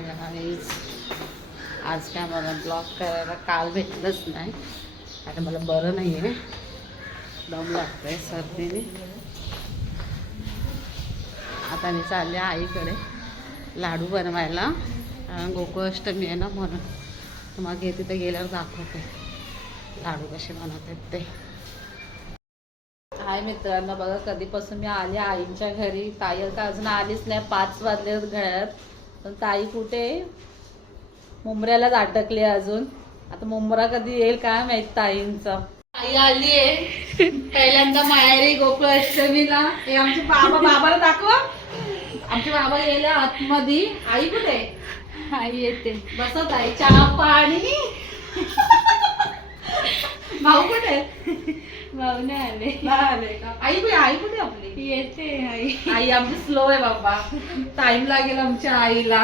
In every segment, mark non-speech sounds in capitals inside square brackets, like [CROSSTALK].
नाही गाईज आज काय मला ब्लॉग करायला काल भेटलंच नाही. आता मला बरं नाही आहे दम लागतंय सर्दीने. आता मी चालले आईकडे लाडू बनवायला. कारण गोकुळाष्टमी आहे ना म्हणून. तुम्हाला घे तिथे गेल्यावर दाखवते. लाडू कसे बनवतात ते. हाय मित्रांनो बघा कधीपासून मी आले आईंच्या घरी. ताई तर अजून आलीच नाही. पाच वाजले घरात. पण ताई कुठे? मुंबऱ्यालाच अटकली अजून. आता मुंबरा कधी येईल काय माहीत ताईंचा. आई आली आहे पहिल्यांदा माहेरी गोकुळ अष्टमीला हे आमचे बाबा बाबाला दाखवा. आमचे बाबा गेले आतमध्ये. आई कुठे? आई येते. बसत आहे. चहा पाणी. भाऊ कुठे आहे? भाऊने आले. नाही आले का? आई कुठे आई कुठे आपली? येते आई. आई आमची स्लो आहे बाबा. टाइम लागेल आमच्या आईला.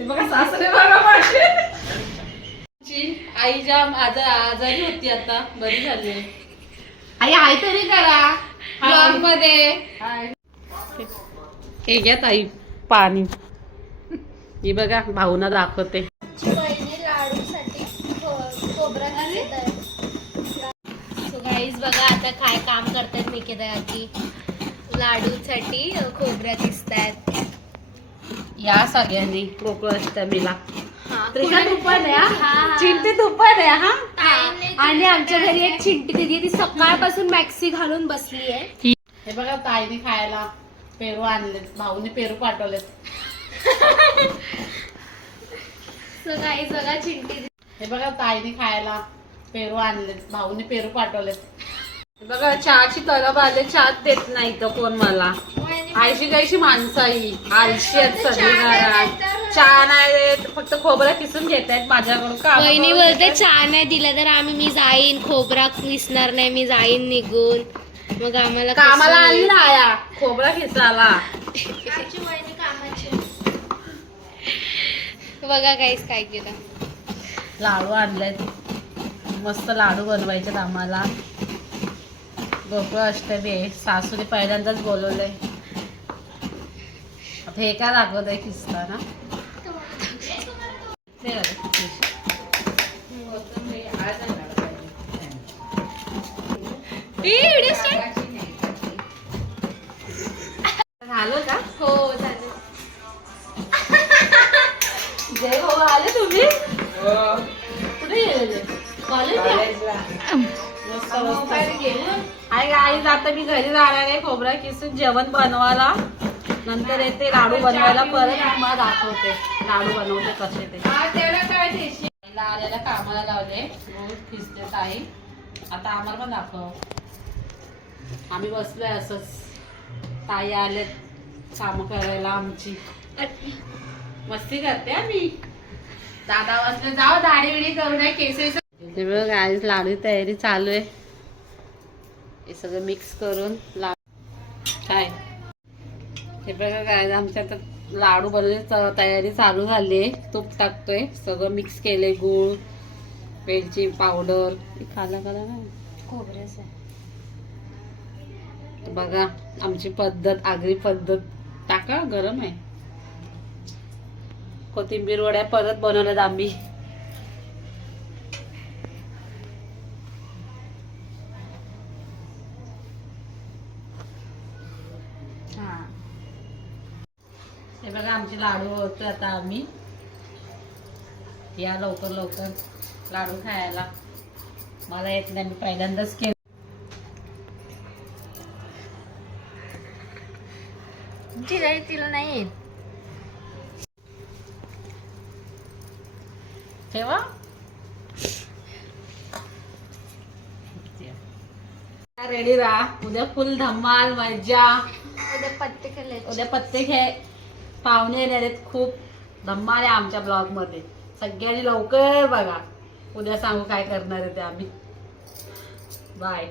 बघा सासरे बघा माझे. आई जाम आजा आजारी होती आता बरी झाली. आई आई तरी करा. ब्लॉगमध्ये हे घ्या ताई पाणी. ही बघा भाऊना दाखवते पहिले लाडूसाठी खोबरा सो गाईज बघा आता काय काम करतात निकेता काकी लाडूसाठी खोबऱ्या दिसतात या सगळ्यांनी. गोकुळ अष्टमीला हा, त्रिशा तुपान आहे हा, हा हा. चिंटी तुपान आहे हा. आणि आमच्या घरी एक चिंटी दिदी ती सकाळपासून मॅक्सी घालून बसली आहे. हे बघा ताईने खायला पेरू आणले भाऊने पेरू पाठवलेत. सो गाईज बघा चिंटी हे बघा ताईने खायला पेरू आणलेत. भाऊने पेरू पाठवलेत. [LAUGHS] बघा चहाची तलब आले चहाच देत नाही तर कोण मला. आयशी गायशी माणसं ही. आळशी आहेत सगळी घरात. चहा नाही देत फक्त खोबरं किसून घेत आहेत माझ्याकडून. का वहिनी बोलते चहा नाही दिला तर आम्ही मी जाईन खोबरा दिसणार नाही मी जाईन निघून. मग आम्हाला कसं कामाला आणली होईल? ना आया खोबरा खिसाला बघा काहीच काय केलं. लाडू आणलेत. मस्त लाडू बनवायचे आम्हाला. गोकुळ अष्टमी. आहे सासूने पहिल्यांदाच बोलवलंय. आता हे काय दाखवत आहे किस्ता ना. झालं का? हो झालं. जय भाऊ आले तुम्ही? कुठे गेलेले? कॉलेजला. मस्त मस्त. आई आई आता मी घरी जाणार आहे खोबरा किसून जेवण बनवायला. नंतर येते लाडू बनवायला परत तुम्हाला दाखवते लाडू बनवते कसे ते. कामाला लावले. खिसते ताई. आता आम्हाला पण दाखव. आम्ही बसलोय असंच. ताई आले काम करायला आमची. मस्ती करते हा मी दादा वाजले जाऊ दाढी बिडी करू नये केस ते बघ आज लाडू तयारी चालू आहे. हे सगळं मिक्स करून लाडू. काय? हे बघा काय आमच्या आता लाडू बनवण्याची तयारी चालू झाली आहे. तूप टाकतोय. सगळं मिक्स केलंय गूळ वेलची पावडर खाला खाला ना खोबऱ्याच बघा आमची पद्धत आगरी पद्धत. टाका गरम आहे. कोथिंबीर वड्या परत बनवल्यात आम्ही हे बघा आमचे लाडू होते आता आम्ही. या लवकर लवकर लाडू खायला. मला येत नाही मी पहिल्यांदाच केलं. तिला तिला नाही येत. ठेवा. रेडी राहा. उद्या फुल धमाल मजा उद्या पत्ते केले उद्या पत्ते खेळ पाहुणे येणार आहेत खूप. धम्माल आहे आमच्या ब्लॉगमध्ये सगळ्यांनी लवकर बघा. उद्या सांगू काय करणार आहे ते आम्ही. बाय